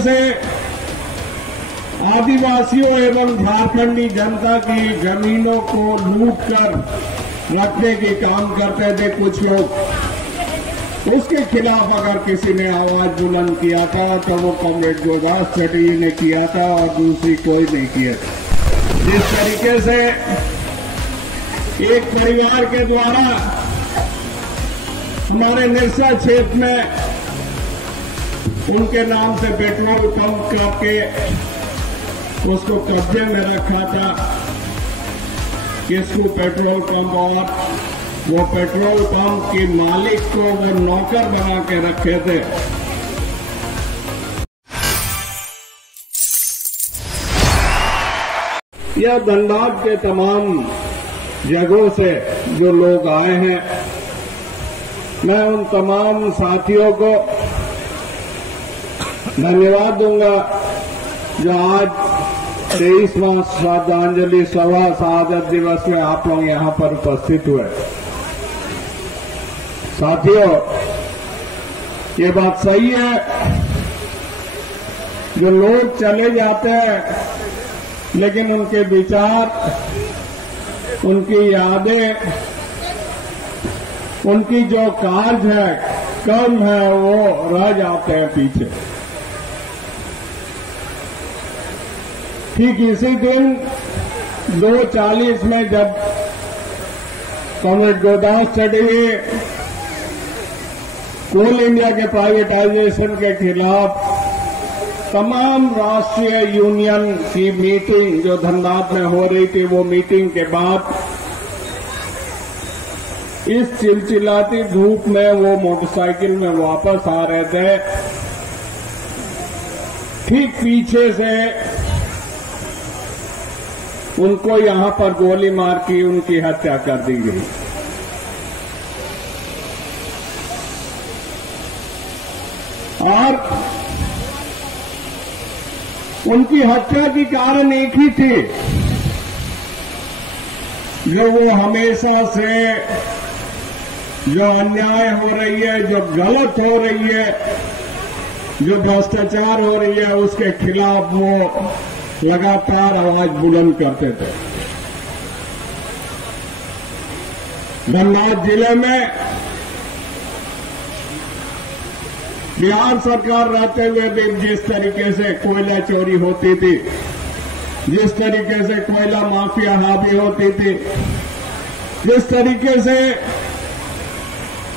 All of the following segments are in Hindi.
से आदिवासियों एवं झारखंडी जनता की जमीनों को लूट कर रखने के काम करते थे कुछ लोग, उसके खिलाफ अगर किसी ने आवाज बुलंद किया था तो वो कॉमरेड गुरदास चटर्जी ने किया था और दूसरी कोई नहीं किया था। जिस तरीके से एक परिवार के द्वारा हमारे निरसा क्षेत्र में उनके नाम से पेट्रोल पंप करके उसको कब्जे में रखा था, किसको पेट्रोल पंप, और वो पेट्रोल पंप के मालिक को वो नौकर बना के रखे थे। यह धनबाद के तमाम जगहों से जो लोग आए हैं, मैं उन तमाम साथियों को धन्यवाद दूंगा जो आज 23वां श्रद्धांजलि सभा शहादत दिवस में आप लोग यहां पर उपस्थित हुए। साथियों, ये बात सही है, जो लोग चले जाते हैं लेकिन उनके विचार, उनकी यादें, उनकी जो कार्य है, कर्म है, वो रह जाते हैं पीछे। ठीक इसी दिन 2:40 में जब कॉमरेड गुरदास चटर्जी कोल इंडिया के प्राइवेटाइजेशन के खिलाफ तमाम राष्ट्रीय यूनियन की मीटिंग जो धनबाद में हो रही थी, वो मीटिंग के बाद इस चिलचिलाती धूप में वो मोटरसाइकिल में वापस आ रहे थे, ठीक पीछे से उनको यहां पर गोली मार के उनकी हत्या कर दी गई। और उनकी हत्या की कारण एक ही थी, जो वो हमेशा से जो अन्याय हो रही है, जो गलत हो रही है, जो भ्रष्टाचार हो रही है, उसके खिलाफ वो लगातार आवाज बुलंद करते थे। धनबाद जिले में बिहार सरकार रहते हुए भी जिस तरीके से कोयला चोरी होती थी, जिस तरीके से कोयला माफिया हावी होती थी, जिस तरीके से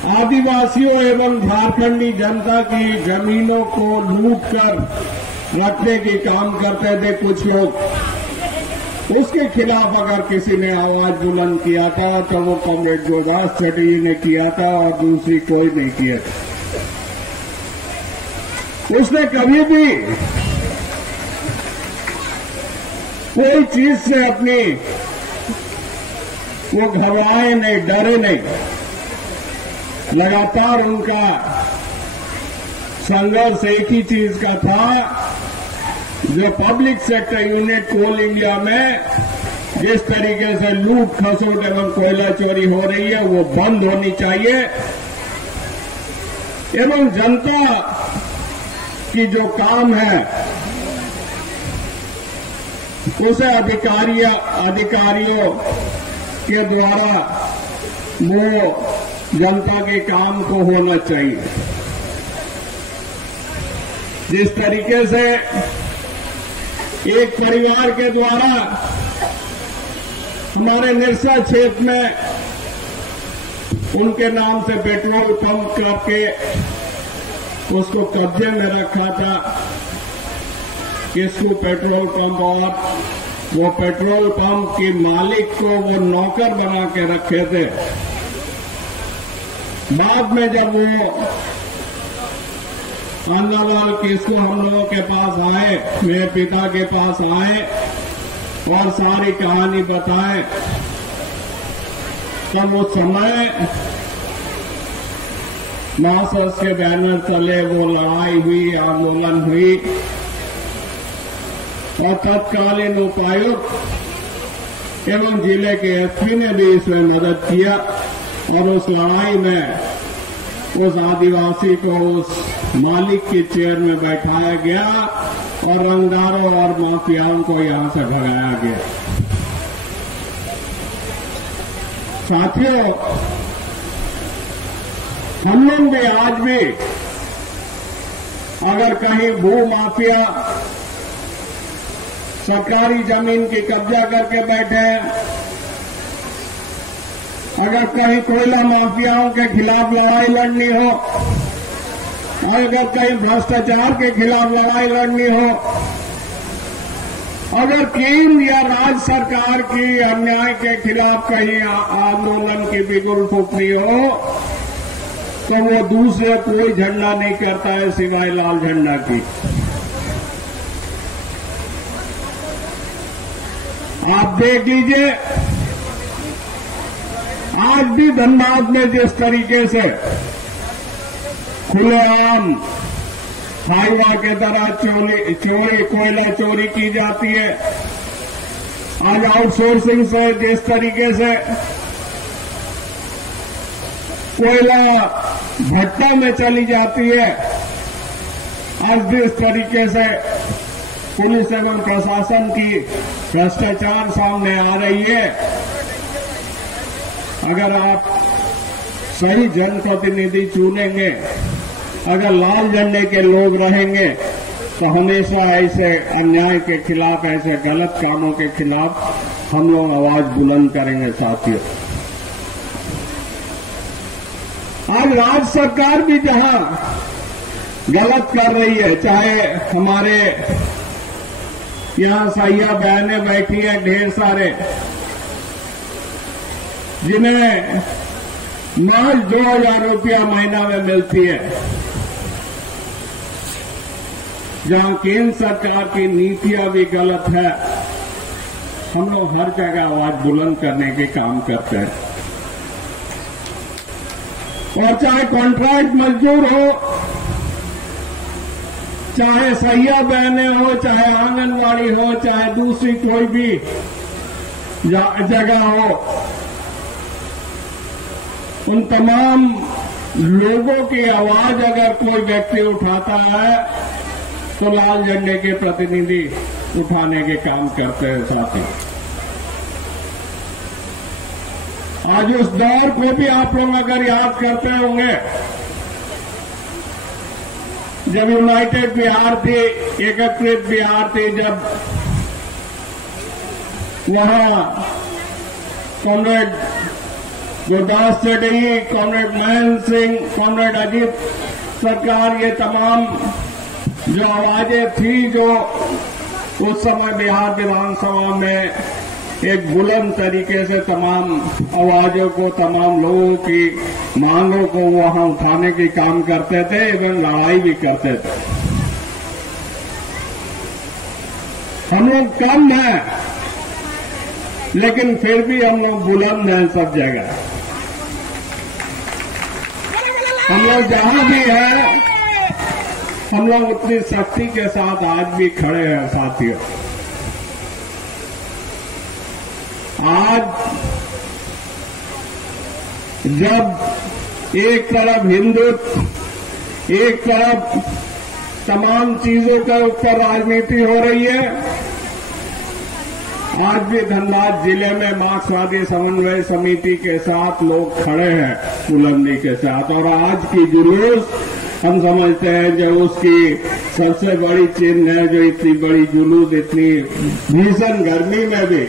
आदिवासियों एवं झारखंडी जनता की जमीनों को लूट कर रखने के काम करते थे कुछ लोग, उसके खिलाफ अगर किसी ने आवाज बुलंद किया था तो वो कॉमरेड गुरदास चटर्जी ने किया था और दूसरी कोई नहीं किया था। उसने कभी भी कोई चीज से अपनी वो घबराए नहीं, डरे नहीं, लगातार उनका संघर्ष एक ही चीज का था, जो पब्लिक सेक्टर यूनिट कोल इंडिया में जिस तरीके से लूट खसोट एवं कोयला चोरी हो रही है, वो बंद होनी चाहिए एवं जनता की जो काम है उसे अधिकारियों के द्वारा वो जनता के काम को होना चाहिए। जिस तरीके से एक परिवार के द्वारा हमारे निरसा क्षेत्र में उनके नाम से पेट्रोल पंप करके उसको कब्जे में रखा था, किसको पेट्रोल पंप, और वो पेट्रोल पंप के मालिक को वो नौकर बना के रखे थे। बाद में जब वो अंदावाल किसको हम लोगों के पास आए, मेरे पिता के पास आए और सारी कहानी बताए, तब उस समय महासंघ के बैनर तले वो लड़ाई हुई, आंदोलन हुई और तत्कालीन उपायुक्त एवं जिले के एसपी ने भी इसमें मदद किया और उस लड़ाई में उस आदिवासी को उस मालिक की चेयर में बैठाया गया और रंगदारों और माफियाओं को यहां से भगाया गया। साथियों, हम लोग भी आज भी अगर कहीं भू माफिया सरकारी जमीन की कब्जा करके बैठे हैं, अगर कहीं कोयला माफियाओं के खिलाफ लड़ाई लड़नी हो, और अगर कहीं भ्रष्टाचार के खिलाफ लड़ाई लड़नी हो, अगर केंद्र या राज्य सरकार की अन्याय के खिलाफ कहीं आंदोलन की बिगुल फूकनी हो, तो वो दूसरे कोई झंडा नहीं करता है सिवाय लाल झंडा की। आप देख लीजिए, आज भी धनबाद में जिस तरीके से खुलेआम हाईवा के तरह चोरी कोयला चोरी की जाती है, आज आउटसोर्सिंग से जिस तरीके से कोयला भट्टा में चली जाती है, आज जिस तरीके से पुलिस एवं प्रशासन की भ्रष्टाचार सामने आ रही है, अगर आप सही जनप्रतिनिधि चुनेंगे, अगर लाल झंडे के लोग रहेंगे, तो हमेशा ऐसे अन्याय के खिलाफ, ऐसे गलत कामों के खिलाफ हम लोग आवाज बुलंद करेंगे। साथियों, आज राज्य सरकार भी जहां गलत कर रही है, चाहे हमारे यहां सैया बहनें बैठी हैं ढेर सारे, जिन्हें महज 2,000 रुपया महीना में मिलती है, जहां केंद्र सरकार की नीतियां भी गलत है, हम लोग हर जगह आवाज बुलंद करने के काम करते हैं। और चाहे कॉन्ट्रैक्ट मजदूर हो, चाहे सैया बहने हो, चाहे आंगनवाड़ी हो, चाहे दूसरी कोई भी जगह हो, उन तमाम लोगों की आवाज अगर कोई व्यक्ति उठाता है, तो लाल झंडे के प्रतिनिधि उठाने के काम करते हैं। साथी, आज उस दौर को भी आप लोग अगर याद करते होंगे, जब यूनाइटेड बिहार थी, एकत्रित बिहार थी, जब वहां comrade Gurdas Chaudhary, comrade Mahendra Singh, comrade Ajit Sarkar, ये तमाम जो आवाजें थी, जो उस समय बिहार विधानसभा में एक बुलंद तरीके से तमाम आवाजों को, तमाम लोगों की मांगों को वहां उठाने के काम करते थे एवं लड़ाई भी करते थे। हम लोग कम हैं, लेकिन फिर भी हम लोग बुलंद हैं सब जगह। हम लोग जहां भी हैं, हम लोग उतनी शक्ति के साथ आज भी खड़े हैं। साथियों, आज जब एक तरफ हिंदुत्व, एक तरफ तमाम चीजों के ऊपर राजनीति हो रही है, आज भी धनबाद जिले में मार्क्सवादी समन्वय समिति के साथ लोग खड़े हैं बुलंदी के साथ। और आज की जुलूस हम समझते हैं जो उसकी सबसे बड़ी चिन्ह है, जो इतनी बड़ी जुलूस, इतनी भीषण गर्मी में भी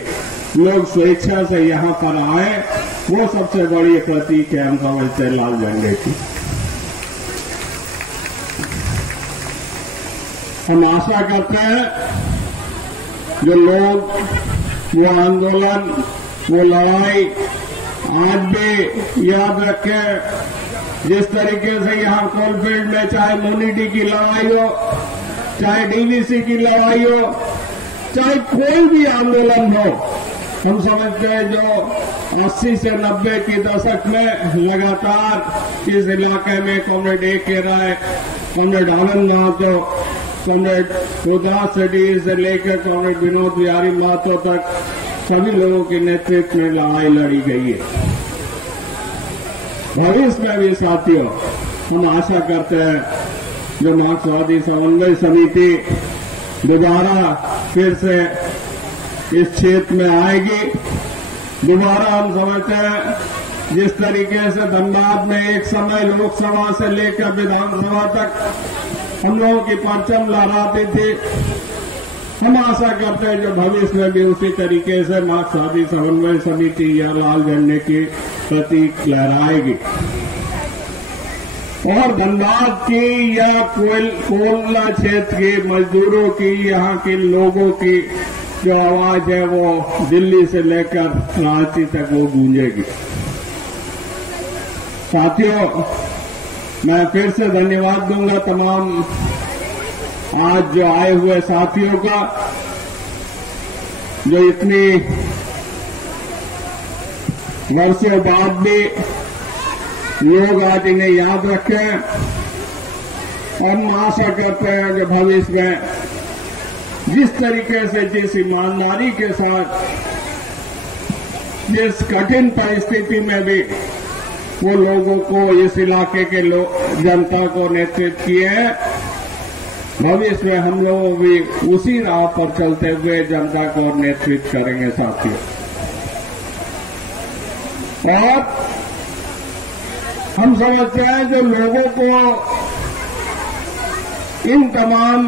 लोग स्वेच्छा से यहां पर आए, वो सबसे बड़ी प्रतीक है हम समझते हैं लाल झंडे की। हम आशा करते हैं जो लोग, वो आंदोलन, वो लड़ाई आज भी याद रखें। जिस तरीके से यहां कोलफील्ड में चाहे मोनिटी की लड़ाई हो, चाहे डीवीसी की लड़ाई हो, चाहे कोई भी आंदोलन हो, हम समझते हैं जो 80 से 90 के दशक में लगातार इस इलाके में कॉमरेड A.K. राय, कॉमरेड आनंद महतो, कॉमरेड गुरदास चौधरी से लेकर कॉमरेड विनोद बिहारी महतो तक सभी लोगों के नेतृत्व में लड़ाई लड़ी गई है। भविष्य में भी साथियों हम आशा करते हैं जो मार्क्सवादी समन्वय समिति दोबारा फिर से इस क्षेत्र में आएगी। दोबारा हम समझते हैं जिस तरीके से धनबाद में एक समय लोकसभा से लेकर विधानसभा तक हम लोगों की परचम लहराती थी, हम आशा करते हैं जो भविष्य में भी उसी तरीके से मार्क्सवादी समन्वय समिति या लाल झंडे की प्रतीक लहराएगी और धनबाद की या कोयला क्षेत्र के मजदूरों की, यहाँ के लोगों की जो आवाज है वो दिल्ली से लेकर कराची तक वो गूंजेगी। साथियों, मैं फिर से धन्यवाद दूंगा तमाम आज जो आए हुए साथियों का, जो इतनी वर्षों बाद भी लोग आज इन्हें याद रखें और हम आशा करते हैं कि भविष्य में जिस तरीके से, जिस ईमानदारी के साथ, जिस कठिन परिस्थिति में भी वो लोगों को, इस इलाके के जनता को नेतृत्व किए हैं, भविष्य में हम लोग भी उसी राह पर चलते हुए जनता को नेतृत्व करेंगे साथियों। और हम समझते हैं जो लोगों को इन तमाम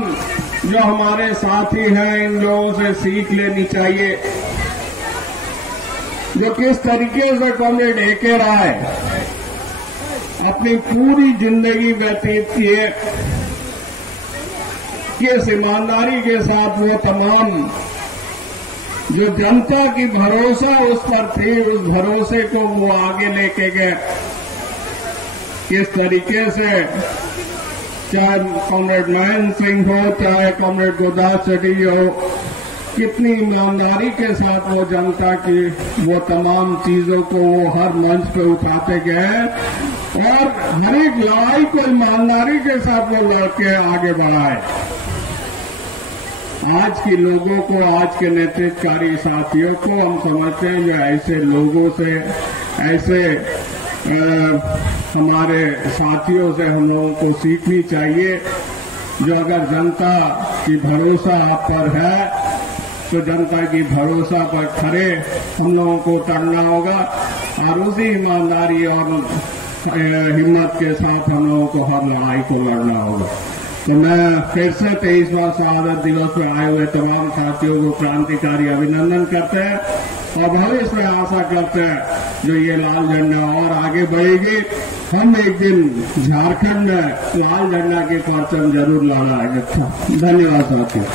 जो हमारे साथी हैं, इन लोगों से सीख लेनी चाहिए जो किस तरीके से कॉमरेड ए.के. राय अपनी पूरी जिंदगी व्यतीत किए, किस ईमानदारी के साथ वो तमाम जो जनता की भरोसा उस पर थी, उस भरोसे को वो आगे लेके गए। किस तरीके से चाहे कॉमरेड नयन सिंह हो, चाहे कॉमरेड गुरदास सेठी हो, कितनी ईमानदारी के साथ वो जनता की वो तमाम चीजों को वो हर मंच पे उठाते गए और हर एक लड़ाई को ईमानदारी के साथ वो लड़के आगे बढ़ाए। आज के लोगों को, आज के नेतृत्वकारी साथियों को हम समझते हैं जो ऐसे लोगों से, ऐसे हमारे साथियों से हम लोगों को सीखनी चाहिए जो अगर जनता की भरोसा आप पर है तो जनता की भरोसा पर खड़े हम लोगों को उतरना होगा और उसी ईमानदारी और हिम्मत के साथ हम लोगों को हर लड़ाई को लड़ना होगा। तो मैं फिर से 23वां शहादत दिवस पर आए हुए तमाम साथियों को क्रांतिकारी अभिनंदन करते हैं और भविष्य में आशा करते हैं जो ये लाल झंडा और आगे बढ़ेगी। हम एक दिन झारखंड में लाल झंडा की परचम जरूर लहराएंगे। धन्यवाद साथियों।